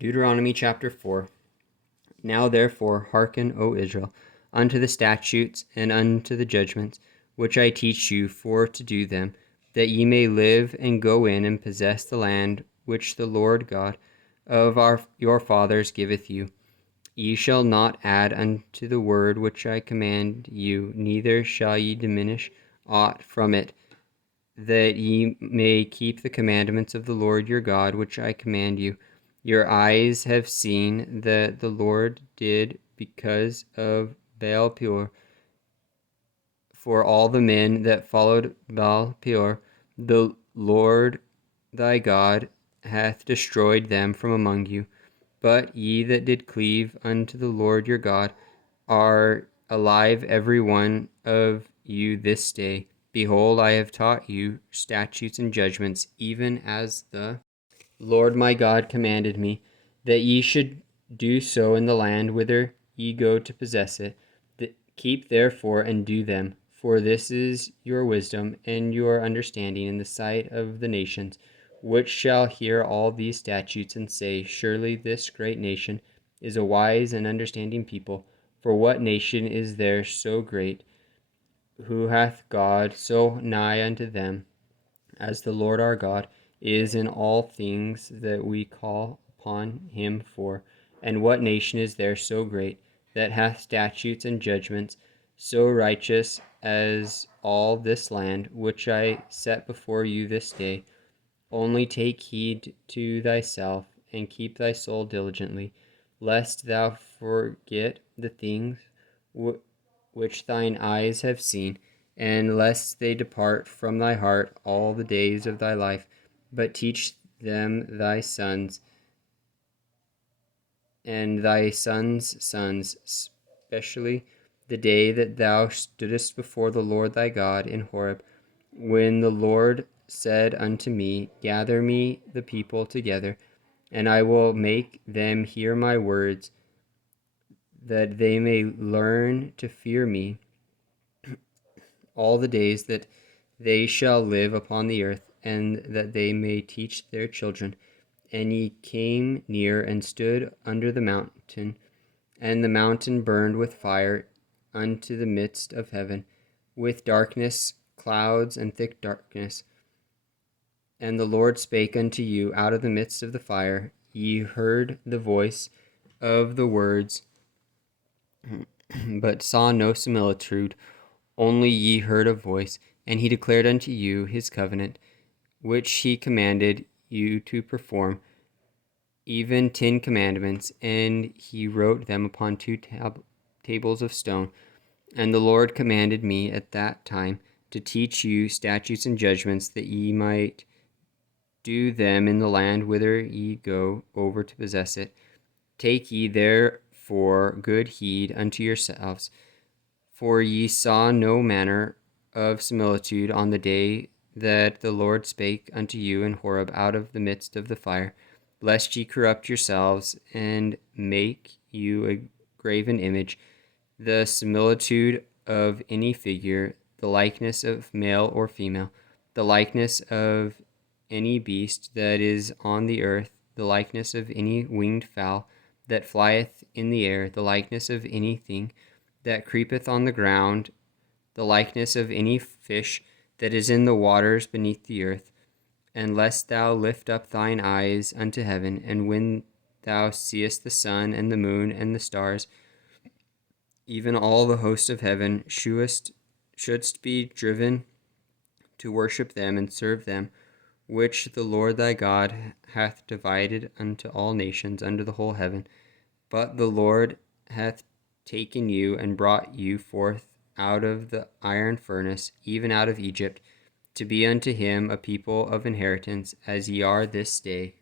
Deuteronomy chapter 4. Now therefore hearken, O Israel, unto the statutes and unto the judgments, which I teach you for to do them, that ye may live and go in and possess the land which the Lord God of your fathers giveth you. Ye shall not add unto the word which I command you, neither shall ye diminish aught from it, that ye may keep the commandments of the Lord your God, which I command you. Your eyes have seen that the Lord did because of Baal Peor. For all the men that followed Baal Peor, the Lord thy God hath destroyed them from among you. But ye that did cleave unto the Lord your God are alive every one of you this day. Behold, I have taught you statutes and judgments, even as the Lord my God commanded me, that ye should do so in the land whither ye go to possess it. Keep therefore and do them, for this is your wisdom and your understanding in the sight of the nations, which shall hear all these statutes and say, Surely this great nation is a wise and understanding people. For what nation is there so great, who hath God so nigh unto them, as the Lord our God is in all things that we call upon him for? And what nation is there so great, that hath statutes and judgments so righteous as all this land, which I set before you this day? Only take heed to thyself, and keep thy soul diligently, lest thou forget the things which thine eyes have seen, and lest they depart from thy heart all the days of thy life, but teach them thy sons and thy sons' sons, especially the day that thou stoodest before the Lord thy God in Horeb, when the Lord said unto me, Gather me the people together, and I will make them hear my words, that they may learn to fear me all the days that they shall live upon the earth, and that they may teach their children. And ye came near and stood under the mountain, and the mountain burned with fire unto the midst of heaven, with darkness, clouds, and thick darkness. And the Lord spake unto you out of the midst of the fire. Ye heard the voice of the words, but saw no similitude, only ye heard a voice. And he declared unto you his covenant, which he commanded you to perform, even 10 commandments, and he wrote them upon two tables of stone. And the Lord commanded me at that time to teach you statutes and judgments, that ye might do them in the land whither ye go over to possess it. Take ye therefore good heed unto yourselves, for ye saw no manner of similitude on the day that the Lord spake unto you in Horeb out of the midst of the fire, lest ye corrupt yourselves and make you a graven image, the similitude of any figure, the likeness of male or female, the likeness of any beast that is on the earth, the likeness of any winged fowl that flieth in the air, the likeness of anything that creepeth on the ground, the likeness of any fish that is in the waters beneath the earth. And lest thou lift up thine eyes unto heaven, and when thou seest the sun and the moon and the stars, even all the host of heaven, shouldst be driven to worship them and serve them, which the Lord thy God hath divided unto all nations under the whole heaven. But the Lord hath taken you and brought you forth out of the iron furnace, even out of Egypt, to be unto him a people of inheritance, as ye are this day.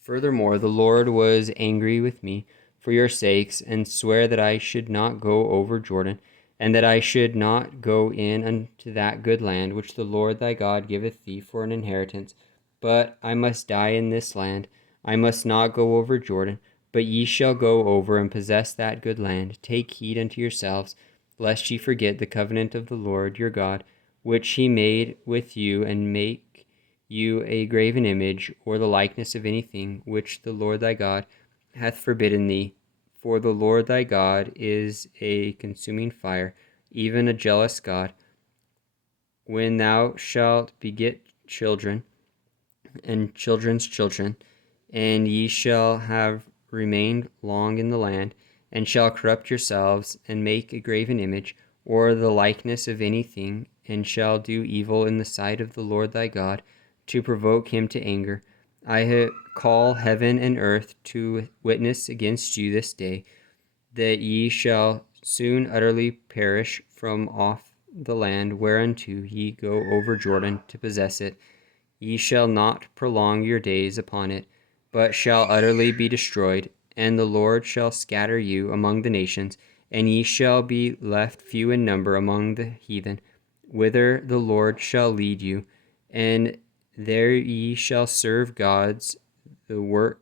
Furthermore, the Lord was angry with me for your sakes, and sware that I should not go over Jordan, and that I should not go in unto that good land which the Lord thy God giveth thee for an inheritance. But I must die in this land. I must not go over Jordan, but ye shall go over and possess that good land. Take heed unto yourselves, lest ye forget the covenant of the Lord your God, which he made with you, and make you a graven image, or the likeness of anything which the Lord thy God hath forbidden thee. For the Lord thy God is a consuming fire, even a jealous God. When thou shalt beget children, and children's children, and ye shall have remained long in the land, and shall corrupt yourselves, and make a graven image, or the likeness of anything, and shall do evil in the sight of the Lord thy God, to provoke him to anger, I call heaven and earth to witness against you this day, that ye shall soon utterly perish from off the land whereunto ye go over Jordan to possess it. Ye shall not prolong your days upon it, but shall utterly be destroyed, and the Lord shall scatter you among the nations, and ye shall be left few in number among the heathen, whither the Lord shall lead you, and there ye shall serve gods, the work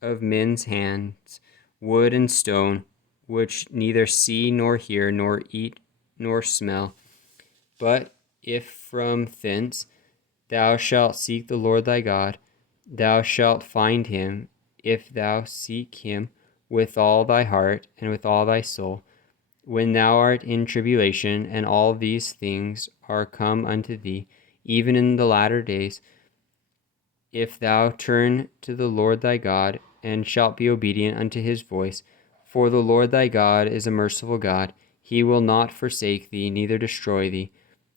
of men's hands, wood and stone, which neither see nor hear nor eat nor smell. But if from thence thou shalt seek the Lord thy God, thou shalt find him, if thou seek him with all thy heart and with all thy soul. When thou art in tribulation, and all these things are come unto thee, even in the latter days, if thou turn to the Lord thy God, and shalt be obedient unto his voice, for the Lord thy God is a merciful God, he will not forsake thee, neither destroy thee,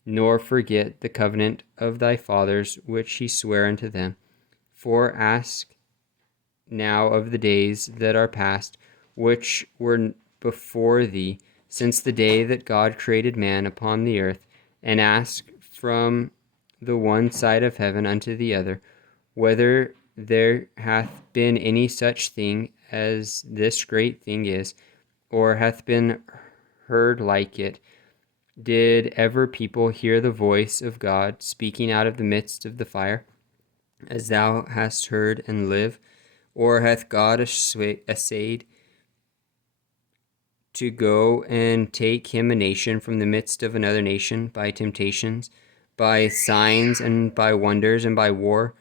nor forget the covenant of thy fathers which he sware unto them. For ask now of the days that are past, which were before thee, since the day that God created man upon the earth, and ask from the one side of heaven unto the other, whether there hath been any such thing as this great thing is, or hath been heard like it. Did ever people hear the voice of God speaking out of the midst of the fire, as thou hast heard, and live? Or hath God essayed to go and take him a nation from the midst of another nation by temptations, by signs, and by wonders, and by war,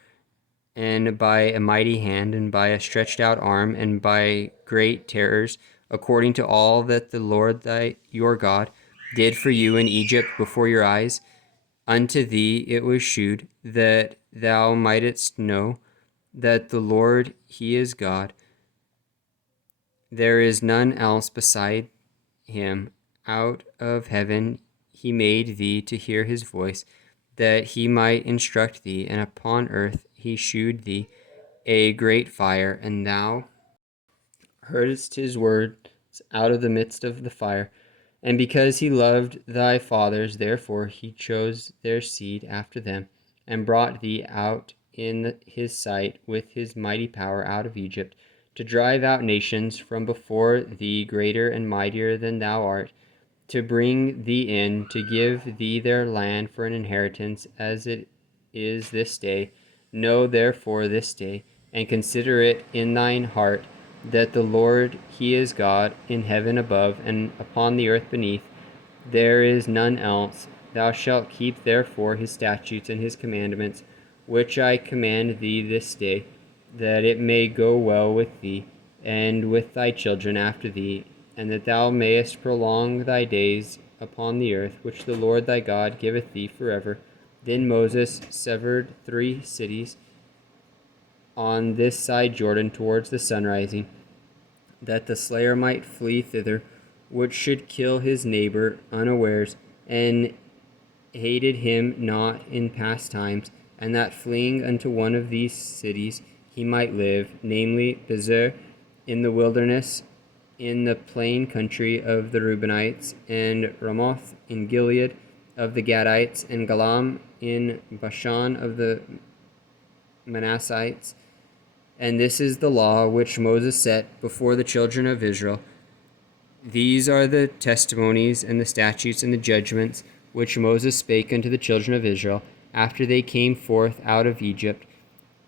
and by a mighty hand, and by a stretched out arm, and by great terrors, according to all that the Lord your God did for you in Egypt before your eyes? Unto thee it was shewed, that thou mightest know that the Lord he is God. There is none else beside him. Out of heaven he made thee to hear his voice, that he might instruct thee, and upon earth he shewed thee a great fire, and thou heardest his words out of the midst of the fire. And because he loved thy fathers, therefore he chose their seed after them, and brought thee out in his sight with his mighty power out of Egypt, to drive out nations from before thee greater and mightier than thou art, to bring thee in, to give thee their land for an inheritance, as it is this day. Know therefore this day, and consider it in thine heart, that the Lord he is God in heaven above, and upon the earth beneath. There is none else. Thou shalt keep therefore his statutes and his commandments, which I command thee this day, that it may go well with thee, and with thy children after thee, and that thou mayest prolong thy days upon the earth, which the Lord thy God giveth thee forever. Then Moses severed 3 cities on this side Jordan towards the sunrising, that the slayer might flee thither, which should kill his neighbor unawares, and hated him not in past times, and that fleeing unto one of these cities he might live, namely Bezer in the wilderness, in the plain country of the Reubenites, and Ramoth in Gilead of the Gadites, and Galam in Bashan of the Manassites. And this is the law which Moses set before the children of Israel. These are the testimonies and the statutes and the judgments which Moses spake unto the children of Israel after they came forth out of Egypt,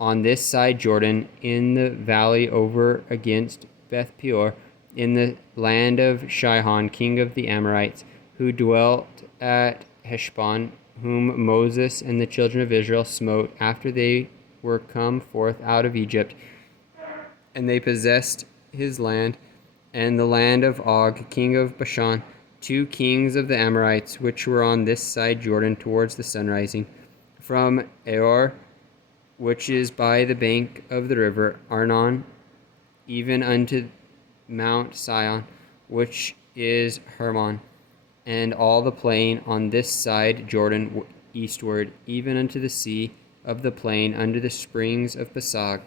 on this side Jordan, in the valley over against Beth Peor, in the land of Shihon king of the Amorites, who dwelt at Heshbon, whom Moses and the children of Israel smote after they were come forth out of Egypt. And they possessed his land, and the land of Og, king of Bashan, 2 kings of the Amorites, which were on this side Jordan towards the sunrising, from Aor, which is by the bank of the river Arnon, even unto Mount Sion, which is Hermon, and all the plain on this side Jordan eastward, even unto the sea of the plain under the springs of Pasag.